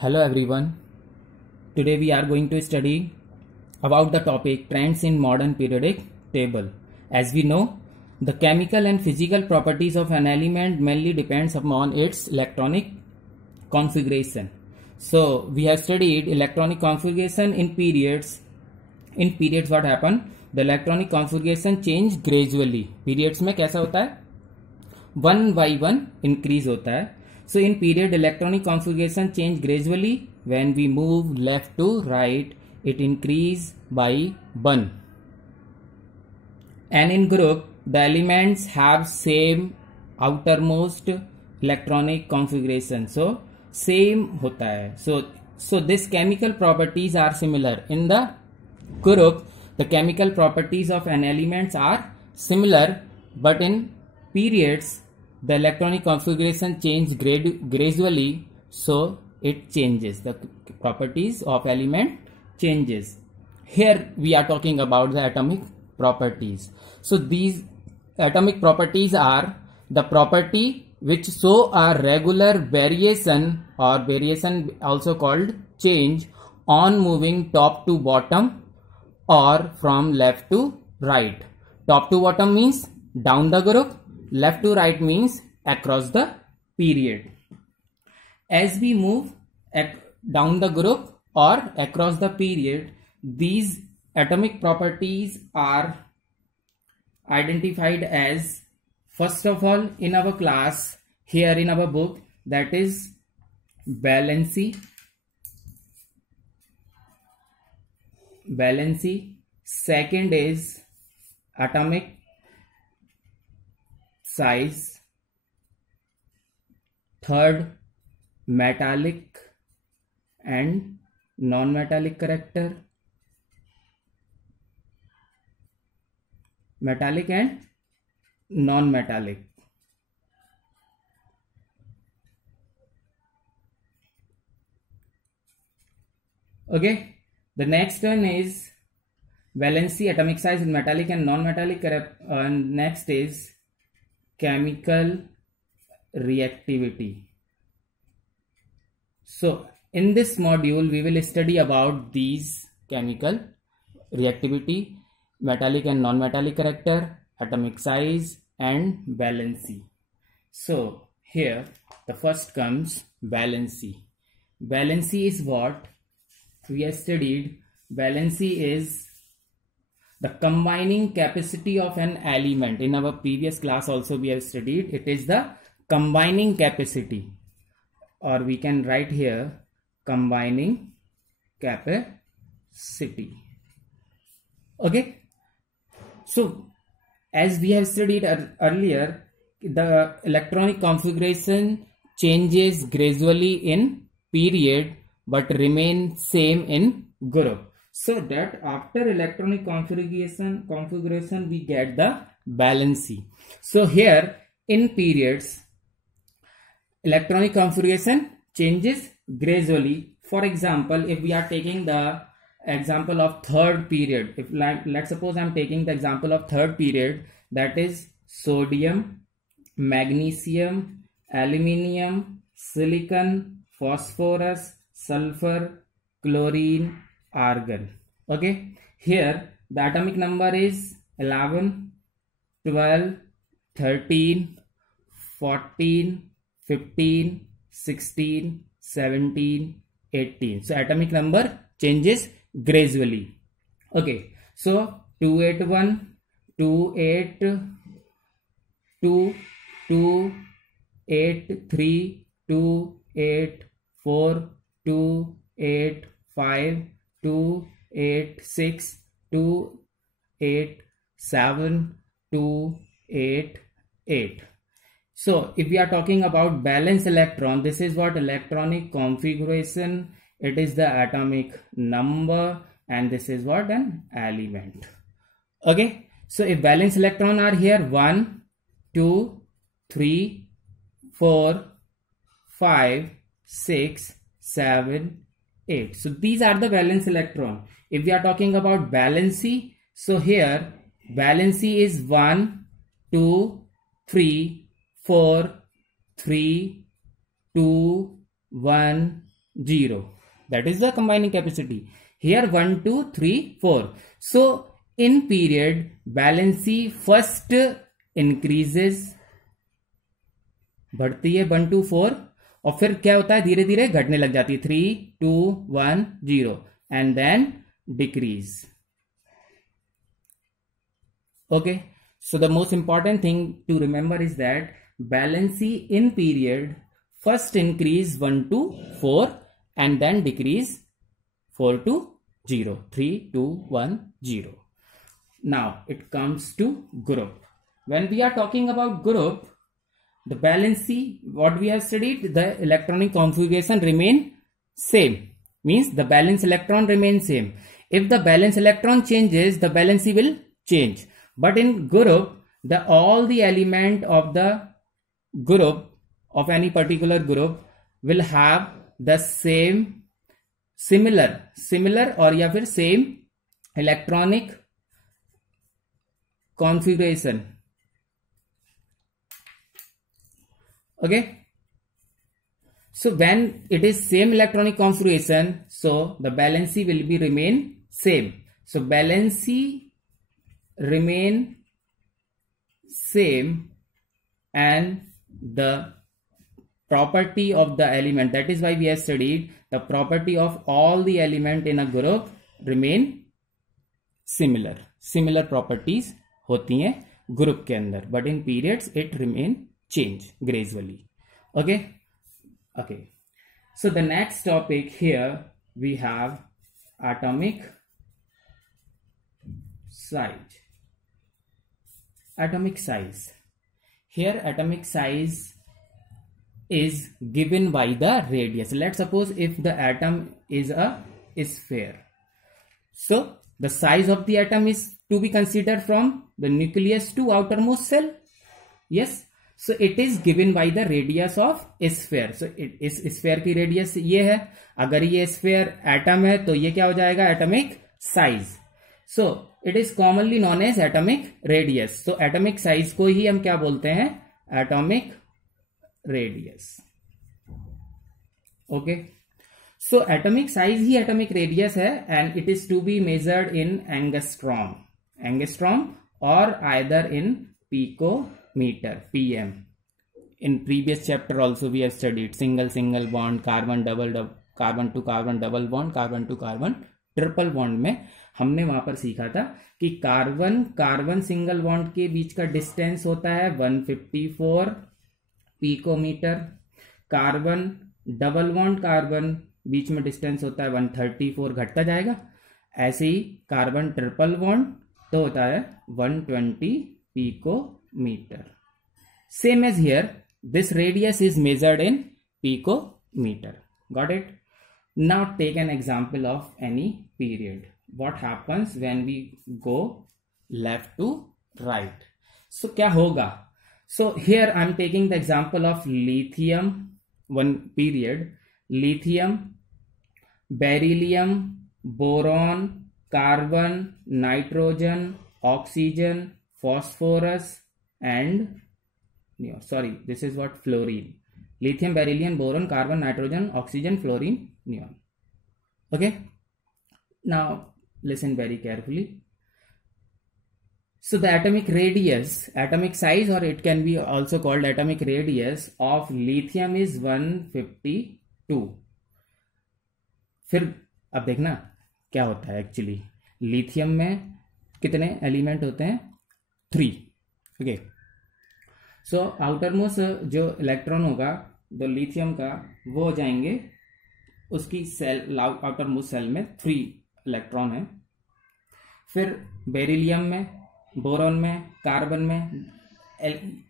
Hello everyone. Today we are going to study about the topic trends in modern periodic table. As we know, the chemical and physical properties of an element mainly depends upon its electronic configuration. So we have studied electronic configuration in periods. In periods what happen? The electronic configuration change gradually. Periods में कैसा होता है? 1 by 1 increase होता है. So in period electronic configuration change gradually. When we move left to right, it increase by 1. And in group, the elements have same outermost electronic configuration. So same होता है. So this chemical properties are similar. In the group, the chemical properties of an elements are similar, but in periods the electronic configuration change gradually, so it changes, the properties of element changes. Here we are talking about the atomic properties. So these atomic properties are the property which show a regular variation, or variation also called change, on moving top to bottom or from left to right. Top to bottom means down the group, left to right means across the period. As we move down the group or across the period, these atomic properties are identified as, first of all, in our class, here in our book, that is valency. Second is atomic size. Third, metallic and non-metallic character. Metallic and non-metallic. Okay, the next one is valency, atomic size, metallic and non-metallic, and next is chemical reactivity. So in this module we will study about these chemical reactivity, metallic and non-metallic character, atomic size and valency. So here the first comes valency. Valency is what we have studied. Valency is the combining capacity of an element. In our previous class also we have studied, it is the combining capacity, or we can write here combining capacity. Okay, so as we have studied earlier, the electronic configuration changes gradually in period but remain same in group. So that after electronic configuration we get the valency. So here in periods electronic configuration changes gradually. For example, if we are taking the example of third period, if let's suppose I'm taking the example of third period, that is sodium, magnesium, aluminium, silicon, phosphorus, sulfur, chlorine, argon. Okay, here the atomic number is 11, 12, 13, 14, 15, 16, 17, 18. So atomic number changes gradually. Okay, so 281, 282, 283, 284, 285, 286, 287, 288. So if we are talking about valence electron, this is what electronic configuration, it is the atomic number, and this is what an element. Okay, so if valence electron are here 1, 2, 3, 4, 5, 6, 7, 8. So these are the valence electron. If we are talking about valency, so here valency is 1, 2, 3, 4, 3, 2, 1, 0. That is the combining capacity. Here 1, 2, 3, 4. So in period valency first increases, बढ़ती है 1 2 4, और फिर क्या होता है, धीरे धीरे घटने लग जाती है 3 2 1 0 and then decrease. Okay, so the most important thing to remember is that valency in period first increase 1 to 4 and then decrease 4 to 0, 3 2 1 0. Now it comes to group. When we are talking about group, the valency, what we have studied, the electronic configuration remain same, means the valence electron remains same. If the valence electron changes, the valency will change. But in group, all the element of the group of any particular group will have the similar or या फिर same electronic configuration. Okay, so when it is same electronic configuration, so the valency will be remain same. So valency remain same and the property of the element, that is why we have studied the property of all the element in a group remain similar properties होती हैं group के अंदर, but in periods it remain change gradually. Okay, so the next topic here we have atomic size. Here atomic size is given by the radius. Let's suppose if the atom is a sphere, so the size of the atom is to be considered from the nucleus to outermost cell. Yes, so it is given by the radius of sphere. So इस sphere की radius ये है. अगर ये sphere atom है तो ये क्या हो जाएगा, atomic size. So it is commonly known as atomic radius. So atomic size को ही हम क्या बोलते हैं, atomic radius. Okay, so atomic size ही atomic radius है and it is to be measured in angstrom or either in picometer, pm. In previous chapter also we have studied single bond, carbon to carbon double bond, carbon to carbon triple bond में हमने वहां पर सीखा था कि carbon single bond के बीच का distance होता है 154 picometre, carbon double bond carbon बीच में डिस्टेंस होता है 134, घटता जाएगा. ऐसे ही कार्बन ट्रिपल बॉन्ड तो होता है 120 picometer. Same as here, this radius is measured in picometer. Got it? Now take an example of any period. What happens when we go left to right? So क्या होगा? So here I am taking the example of lithium, one period. Lithium, beryllium, boron, carbon, nitrogen, oxygen, phosphorus and this is what, fluorine. Lithium, beryllium, boron, carbon, nitrogen, oxygen, fluorine, neon. Okay, now listen very carefully. So the atomic radius, atomic size, or it can be also called atomic radius of lithium is 152. फिर अब देखना क्या होता है actually. Lithium में कितने element होते हैं? 3. ओके, सो आउटर मोस्ट जो इलेक्ट्रॉन होगा तो लिथियम का, वो हो जाएंगे उसकी सेल, आउटर मोस्ट सेल में 3 इलेक्ट्रॉन है. फिर बेरिलियम में, बोरॉन में, कार्बन में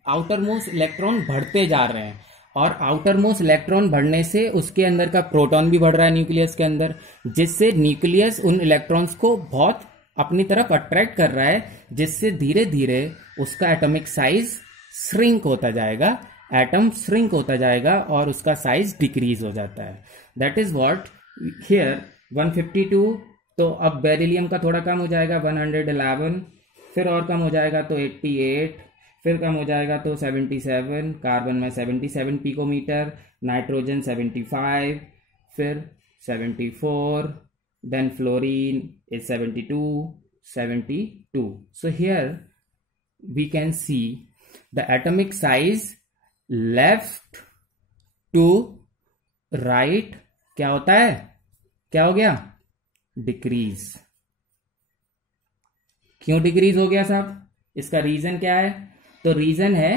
आउटर मोस्ट इलेक्ट्रॉन बढ़ते जा रहे हैं, और आउटर मोस्ट इलेक्ट्रॉन बढ़ने से उसके अंदर का प्रोटॉन भी बढ़ रहा है न्यूक्लियस के अंदर, जिससे न्यूक्लियस उन इलेक्ट्रॉन्स को बहुत अपनी तरफ अट्रैक्ट कर रहा है, जिससे धीरे धीरे उसका एटॉमिक साइज श्रिंक होता जाएगा, एटम श्रिंक होता जाएगा और उसका साइज डिक्रीज हो जाता है. That is what here 152. तो अब बेरिलियम का थोड़ा कम हो जाएगा 111, फिर और कम हो जाएगा तो 88, फिर कम हो जाएगा तो 77, कार्बन में 77 पिकोमीटर, नाइट्रोजन 75, फिर 74, then fluorine is 72, 72. So here we can see the atomic size left to right क्या होता है, क्या हो गया, डिक्रीज. क्यों डिक्रीज हो गया साहब, इसका रीजन क्या है? तो रीजन है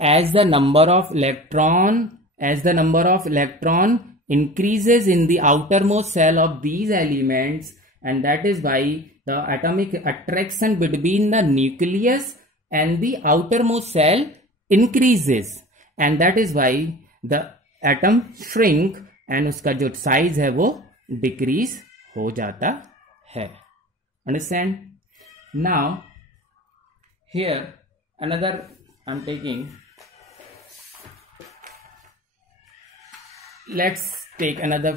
as the number of electron increases in the outermost cell of these elements, and that is why the atomic attraction between the nucleus and the outermost cell increases, and that is why the atom shrink and उसका जो size है वो decrease हो जाता है. Understand? Now here another I'm taking, let's take another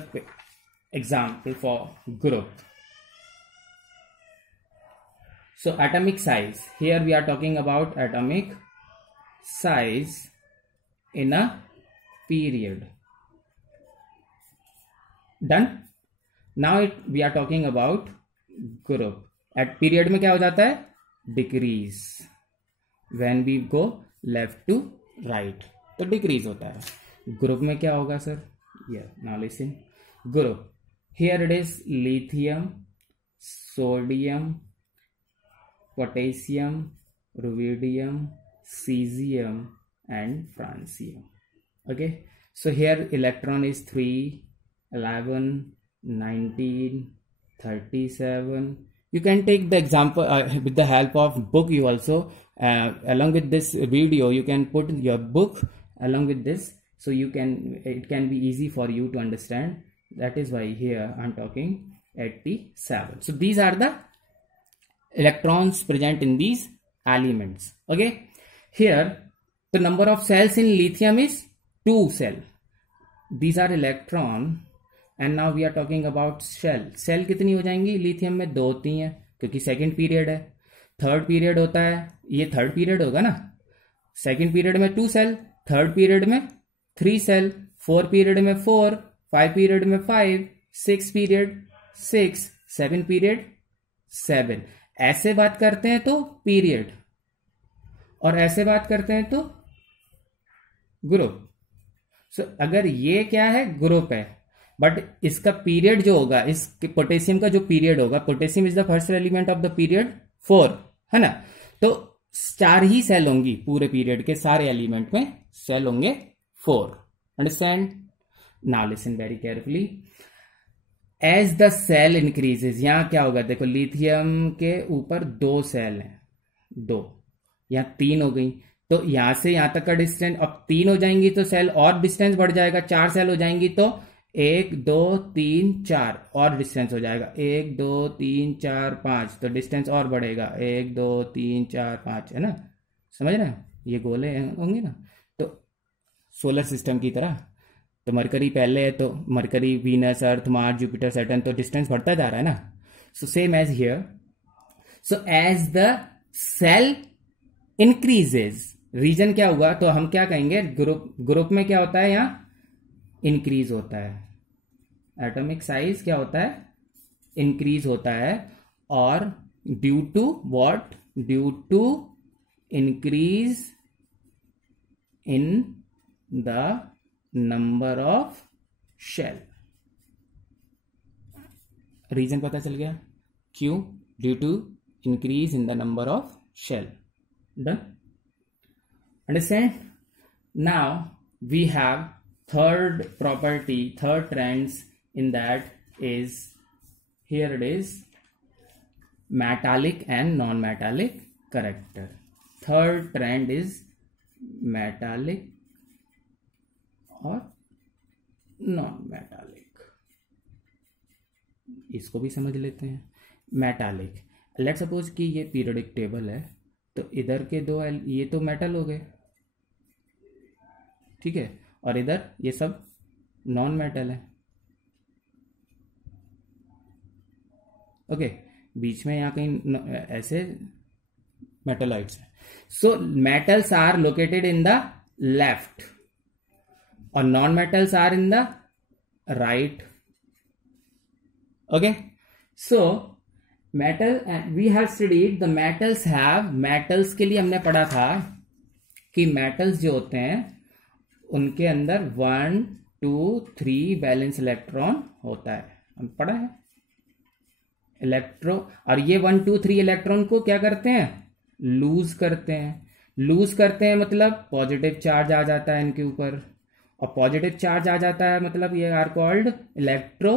example for group. So atomic size, here we are talking about atomic size in a period. Done? Now we are talking about group. At period में क्या हो जाता है, decrease. When we go left to right, तो decrease होता है. Group में क्या होगा sir? Yeah, now listen. Group. Here it is lithium, sodium, potassium, rubidium, cesium, and francium. Okay. So here electron is 3, 11, 19, 37. You can take the example with the help of book. You also along with this video you can put your book along with this, so you can, it can be easy for you to understand. That is why here I'm talking 87. So these are the electrons present in these elements. Okay, here the number of cells in lithium is 2 cell. These are electron. And now we are talking about shell. Shell कितनी हो जाएंगी lithium में? 2 होती हैं, क्योंकि second period है. Third period होता है, ये थर्ड पीरियड होगा ना. सेकंड पीरियड में 2 सेल, थर्ड पीरियड में 3 सेल, 4 पीरियड में 4, 5 पीरियड में 5, 6 पीरियड 6, 7 पीरियड 7. ऐसे बात करते हैं तो पीरियड, और ऐसे बात करते हैं तो ग्रुप. सो अगर ये क्या है, ग्रुप है, बट इसका पीरियड जो होगा, इस पोटेशियम का जो पीरियड होगा, potassium is the first element of the period 4, है ना. तो 4 ही सेल होंगी पूरे पीरियड के, सारे एलिमेंट में सेल होंगे 4. Understand? Now listen very carefully. As the shell increases, यहां क्या होगा, देखो लिथियम के ऊपर 2 सेल हैं, 2, यहां 3 हो गई. तो यहां से यहां तक का डिस्टेंस, अब 3 हो जाएंगी तो सेल और डिस्टेंस बढ़ जाएगा. 4 सेल हो जाएंगी तो 1 2 3 4 और डिस्टेंस हो जाएगा. 1 2 3 4 5, तो डिस्टेंस और बढ़ेगा. 1 2 3 4 5, है ना. समझ रहे हैं? ये गोले होंगे ना, तो सोलर सिस्टम की तरह. तो मरकरी पहले है, तो Mercury, Venus, Earth, Mars, Jupiter, Saturn, तो डिस्टेंस बढ़ता जा रहा है ना. So same as here. So as the shell increases, reason क्या होगा, तो हम क्या कहेंगे, ग्रुप में क्या होता है, यहां इंक्रीज होता है. एटॉमिक साइज क्या होता है, इंक्रीज होता है. और due to what, due to increase in the number of shell. Reason पता चल गया क्यों, due to increase in the number of shell. Done? Understand? Now we have third property, third trends in that is, here it is, metallic and non-metallic character. Third trend is metallic or non-metallic. इसको भी समझ लेते हैं. Metallic, let suppose कि ये periodic table है, तो इधर के 2 ये तो मेटल हो गए, ठीक है, और इधर ये सब नॉन मेटल है. ओके, बीच में यहां कहीं ऐसे मेटलॉइड्स है. So metals are located in the left और non metals are in the right okay, so metal we have studied the metals have, metals के लिए हमने पढ़ा था कि मेटल्स जो होते हैं उनके अंदर 1 2 3 वैलेंस इलेक्ट्रॉन होता है, हम पढ़ा है इलेक्ट्रो, और ये 1 2 3 इलेक्ट्रॉन को क्या करते हैं, लूज करते हैं। लूज करते हैं मतलब पॉजिटिव चार्ज आ जाता है इनके ऊपर, और पॉजिटिव चार्ज आ जाता है मतलब ये आर कॉल्ड इलेक्ट्रो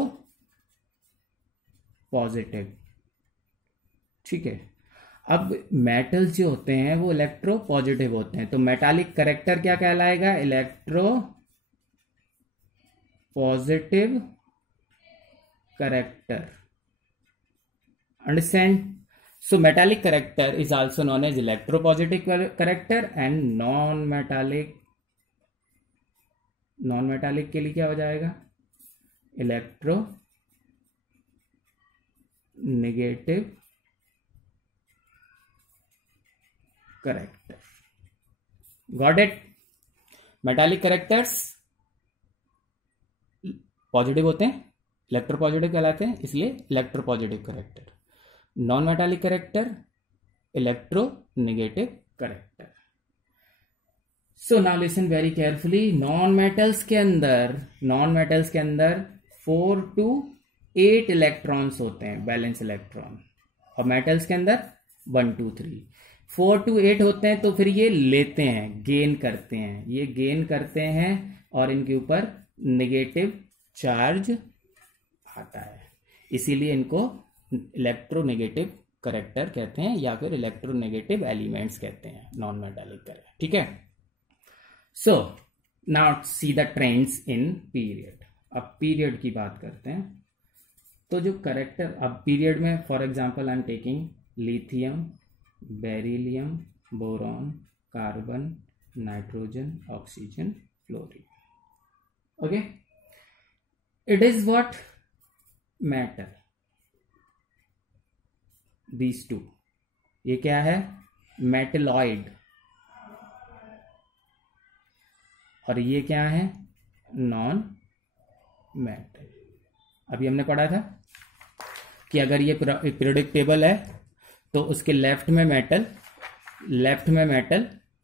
पॉजिटिव। ठीक है, अब मेटल्स जो होते हैं वो इलेक्ट्रो पॉजिटिव होते हैं, तो मेटालिक करेक्टर क्या कहलाएगा, electropositive character. Understand? So metallic character is also known as electropositive character and non metallic, non metallic के लिए क्या हो जाएगा, electronegative character. Got it? Metallic characters positive होते हैं, इलेक्ट्रोपॉजिटिव कहलाते हैं, इसलिए electropositive character. Non metallic character electronegative character. So now listen very carefully, non metals के अंदर 4 to 8 इलेक्ट्रॉन्स होते हैं, बैलेंस इलेक्ट्रॉन, और मेटल्स के अंदर 1 2 3 4 to 8 होते हैं, तो फिर ये लेते हैं, गेन करते हैं, ये गेन करते हैं और इनके ऊपर नेगेटिव चार्ज आता है, इसीलिए इनको इलेक्ट्रोनेगेटिव करेक्टर कहते हैं या फिर इलेक्ट्रोनेगेटिव एलिमेंट्स कहते हैं, नॉन मेटालिक करेक्टर। ठीक है, so now see the trends in period. अब पीरियड की बात करते हैं, तो जो करेक्टर, अब पीरियड में for example I am taking lithium, beryllium, boron, carbon, nitrogen, oxygen, fluorine. Okay, it is what, matter, these two, ये क्या है, मेटलॉइड, और ये क्या है, नॉन मेटल। अभी हमने पढ़ा था कि अगर ये पीरियोडिक टेबल है तो उसके लेफ्ट में मेटल,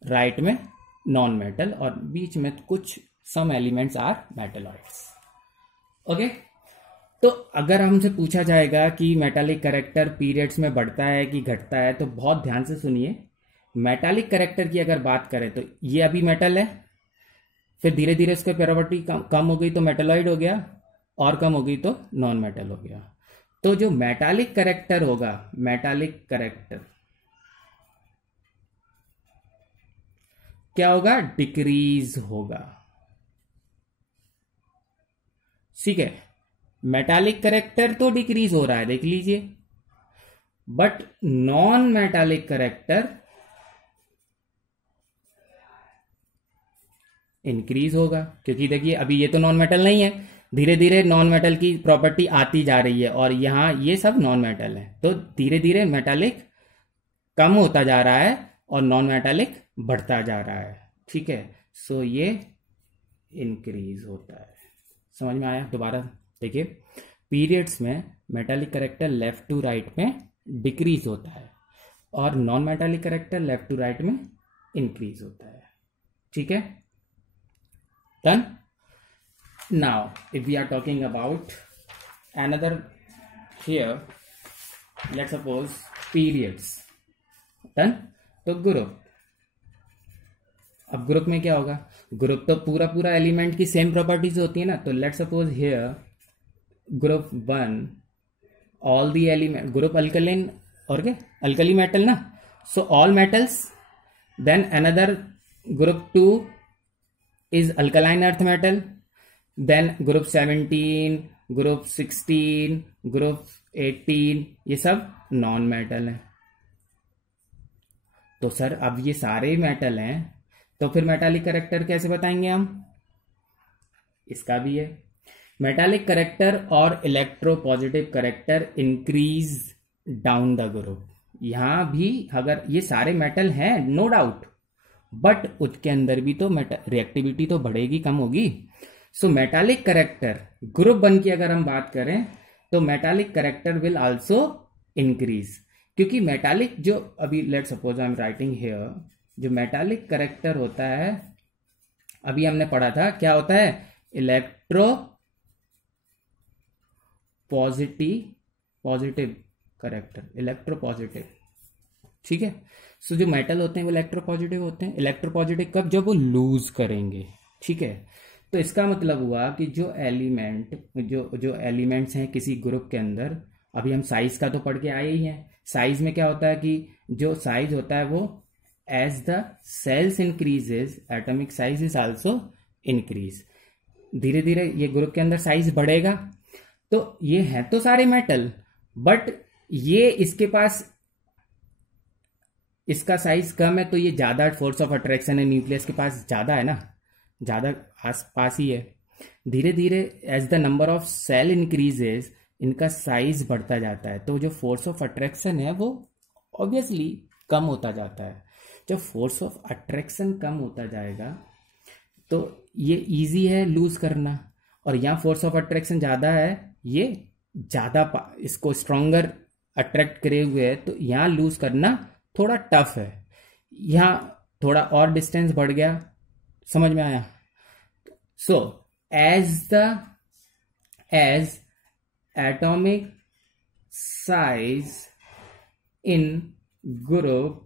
राइट में नॉन मेटल, और बीच में कुछ some elements are metalloids. Okay, तो अगर हमसे पूछा जाएगा कि मेटालिक करेक्टर पीरियड्स में बढ़ता है कि घटता है, तो बहुत ध्यान से सुनिए। मेटालिक करेक्टर की अगर बात करें तो ये अभी मेटल है, फिर धीरे धीरे उसकी प्योरिटी कम हो गई तो मेटलॉइड हो गया, और कम हो गई तो नॉन मेटल हो गया। तो जो मेटालिक करेक्टर होगा, मेटालिक करेक्टर क्या होगा, डिक्रीज होगा। ठीक है, मेटालिक करेक्टर तो डिक्रीज हो रहा है, देख लीजिए, but non metallic character increase होगा, क्योंकि देखिए अभी ये तो नॉन मेटल नहीं है, धीरे धीरे नॉन मेटल की प्रॉपर्टी आती जा रही है, और यहां ये सब नॉन मेटल है, तो धीरे धीरे मेटालिक कम होता जा रहा है और नॉन मेटालिक बढ़ता जा रहा है। ठीक है, सो ये इंक्रीज होता है। समझ में आया? दोबारा देखिए, पीरियड्स में metallic character left to right में डिक्रीज होता है, और non metallic character left to right में इंक्रीज होता है। ठीक है, done. Now if we are talking about another here, let's suppose periods, done. तो ग्रुप, अब ग्रुप में क्या होगा, ग्रुप तो पूरा पूरा एलिमेंट की सेम प्रॉपर्टीज होती है ना, तो let's suppose here group 1 all the element, group alkaline और क्या, अल्कली मेटल ना, so all metals, then another group 2 is alkaline earth metal, then group 17, group 16, group 18, ये सब नॉन मेटल है। तो सर अब ये सारे मेटल हैं, तो फिर मेटालिक करेक्टर कैसे बताएंगे हम? इसका भी है, मेटालिक करेक्टर और electropositive character increase down the group. यहां भी अगर ये सारे मेटल हैं नो डाउट, बट उसके अंदर भी तो रिएक्टिविटी तो बढ़ेगी, कम होगी। सो मेटालिक करेक्टर ग्रुप 1 की अगर हम बात करें तो metallic character will also increase, क्योंकि मेटालिक जो अभी let suppose I am writing here, जो मेटालिक करेक्टर होता है अभी हमने पढ़ा था क्या होता है, electro positive character, electro positive, ठीक है। सो जो मेटल होते हैं वो इलेक्ट्रो पॉजिटिव होते हैं। इलेक्ट्रो पॉजिटिव कब, जब वो लूज करेंगे, ठीक है। तो इसका मतलब हुआ कि जो एलिमेंट्स हैं किसी ग्रुप के अंदर, अभी हम साइज का तो पढ़ के आए ही हैं। साइज में क्या होता है कि जो साइज होता है वो as the shells increases atomic size is also increase, धीरे धीरे ये ग्रुप के अंदर साइज बढ़ेगा। तो ये है तो सारे मेटल, बट ये इसके पास इसका साइज कम है तो ये ज्यादा फोर्स ऑफ अट्रैक्शन है, न्यूक्लियस के पास ज्यादा है ना, ज्यादा आस पास ही है। धीरे धीरे as the number of shell increases इनका साइज बढ़ता जाता है, तो जो फोर्स ऑफ अट्रैक्शन है वो ऑब्वियसली कम होता जाता है। जब फोर्स ऑफ अट्रैक्शन कम होता जाएगा तो ये इजी है लूज करना, और यहाँ फोर्स ऑफ अट्रैक्शन ज्यादा है, ये ज्यादा इसको स्ट्रॉन्गर अट्रैक्ट करे हुए है, तो यहाँ लूज करना थोड़ा टफ है। यहाँ थोड़ा और डिस्टेंस बढ़ गया, समझ में आया। So as atomic size in group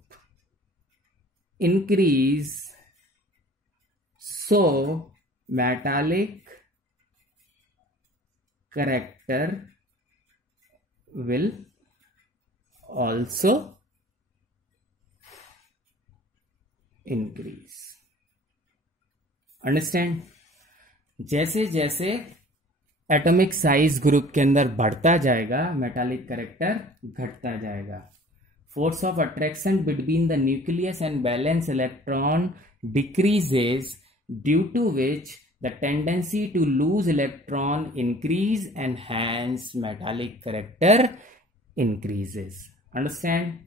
increase, so metallic character will also increase. Understand? जैसे जैसे एटॉमिक साइज ग्रुप के अंदर बढ़ता जाएगा मेटालिक कैरेक्टर घटता जाएगा। Force of attraction between the nucleus and valence electron decreases, due to which the tendency to lose electron increase and hence metallic character increases. Understand?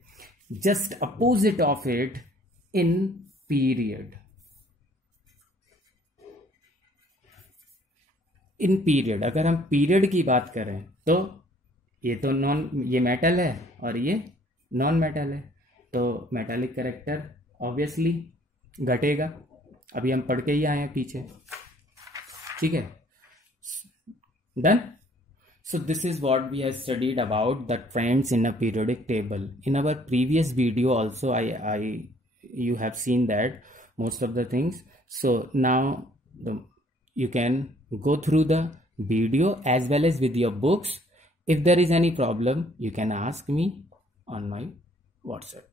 Just opposite of it in period. In period, अगर हम period की बात करें तो ये metal है और ये नॉन मेटल है, तो मेटालिक कैरेक्टर ऑब्वियसली घटेगा। अभी हम पढ़ के ही आए हैं पीछे, ठीक है। Done. So this is what we have studied about the trends in a periodic table. In our previous video also I you have seen that most of the things. So now you can go through the video as well as with your books. If there is any problem, you can ask me on my WhatsApp.